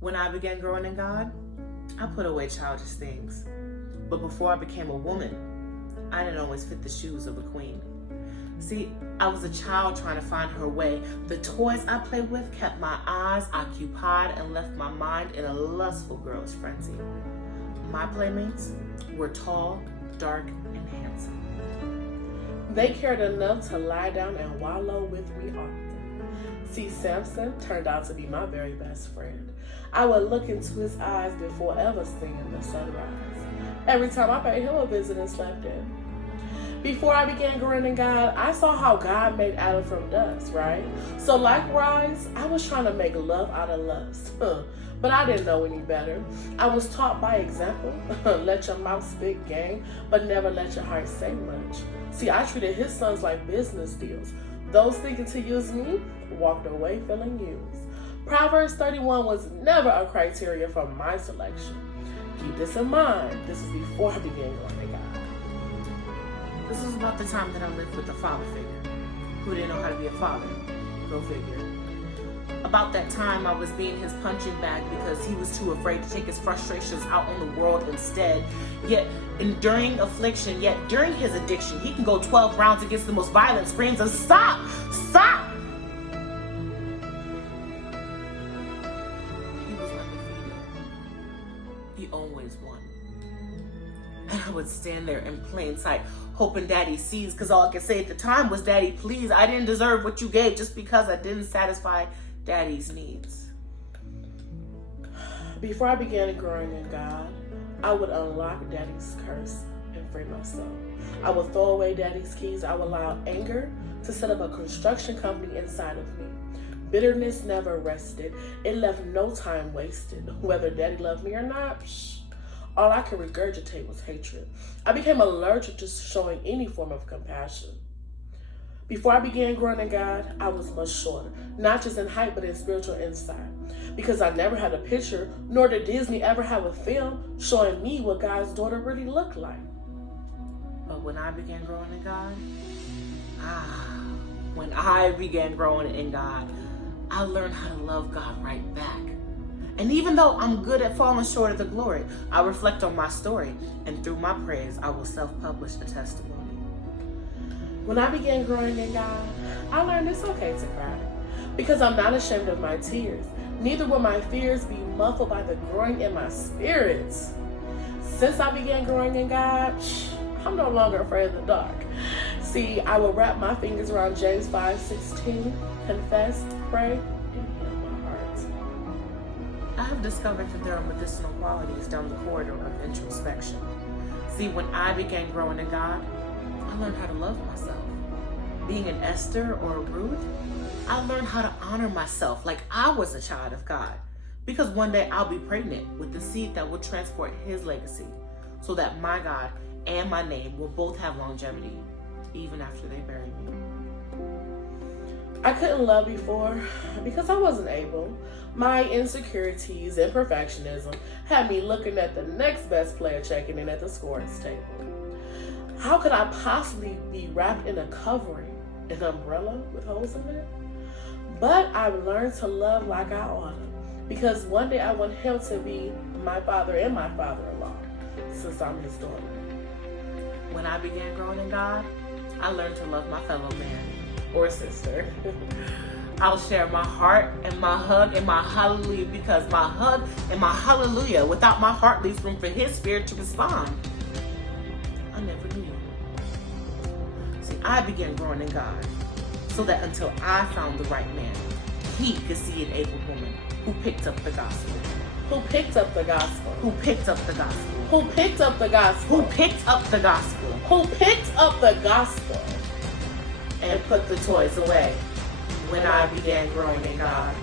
When I began growing in God, I put away childish things. But before I became a woman, I didn't always fit the shoes of a queen. See, I was a child trying to find her way. The toys I played with kept my eyes occupied and left my mind in a lustful girlish frenzy. My playmates were tall, dark, and handsome. They cared enough to lie down and wallow with me often. See, Samson turned out to be my very best friend. I would look into his eyes before ever seeing the sunrise. Every time I paid him a visit and slept in. Before I began growing in God, I saw how God made Adam from dust, right? So likewise, I was trying to make love out of lust. But I didn't know any better. I was taught by example. Let your mouth speak game, but never let your heart say much. See, I treated his sons like business deals. Those thinking to use me walked away feeling used. Proverbs 31 was never a criteria for my selection. Keep this in mind. This is before I began growing in God. This was about the time that I lived with a father figure who didn't know how to be a father. Go figure. About that time, I was being his punching bag because he was too afraid to take his frustrations out on the world instead. Yet, enduring affliction, yet during his addiction, he can go 12 rounds against the most violent screams of stop! Stop! He was undefeated. He always won. And I would stand there in plain sight, hoping Daddy sees, because all I could say at the time was, Daddy, please, I didn't deserve what you gave just because I didn't satisfy Daddy's needs. Before I began growing in God, I would unlock Daddy's curse and free myself. I would throw away Daddy's keys. I would allow anger to set up a construction company inside of me. Bitterness never rested. It left no time wasted. Whether Daddy loved me or not, all I could regurgitate was hatred. I became allergic to showing any form of compassion. Before I began growing in God, I was much shorter, not just in height, but in spiritual insight. Because I never had a picture, nor did Disney ever have a film showing me what God's daughter really looked like. But when I began growing in God, when I began growing in God, I learned how to love God right back. And even though I'm good at falling short of the glory, I reflect on my story, and through my praise, I will self-publish a testimony. When I began growing in God, I learned it's okay to cry, because I'm not ashamed of my tears. Neither will my fears be muffled by the growing in my spirits. Since I began growing in God, I'm no longer afraid of the dark. See, I will wrap my fingers around James 5:16, confess, pray, and heal my heart. I have discovered that there are medicinal qualities down the corridor of introspection. See, when I began growing in God, I learned how to love myself. Being an Esther or a Ruth, I learned how to honor myself like I was a child of God. Because one day I'll be pregnant with the seed that will transport his legacy, so that my God and my name will both have longevity, even after they bury me. I couldn't love before because I wasn't able. My insecurities and perfectionism had me looking at the next best player checking in at the scorers table. How could I possibly be wrapped in a covering, an umbrella with holes in it? But I've learned to love like I ought to, because one day I want him to be my father and my father-in-law, since I'm his daughter. When I began growing in God, I learned to love my fellow man or sister. I'll share my heart and my hug and my hallelujah, because my hug and my hallelujah without my heart leaves room for his spirit to respond. I never knew. See, I began growing in God so that until I found the right man, he could see an able woman who picked up the gospel. Who picked up the gospel? Who picked up the gospel? Who picked up the gospel? Who picked up the gospel? Who picked up the gospel? And put the toys away when I began growing in God.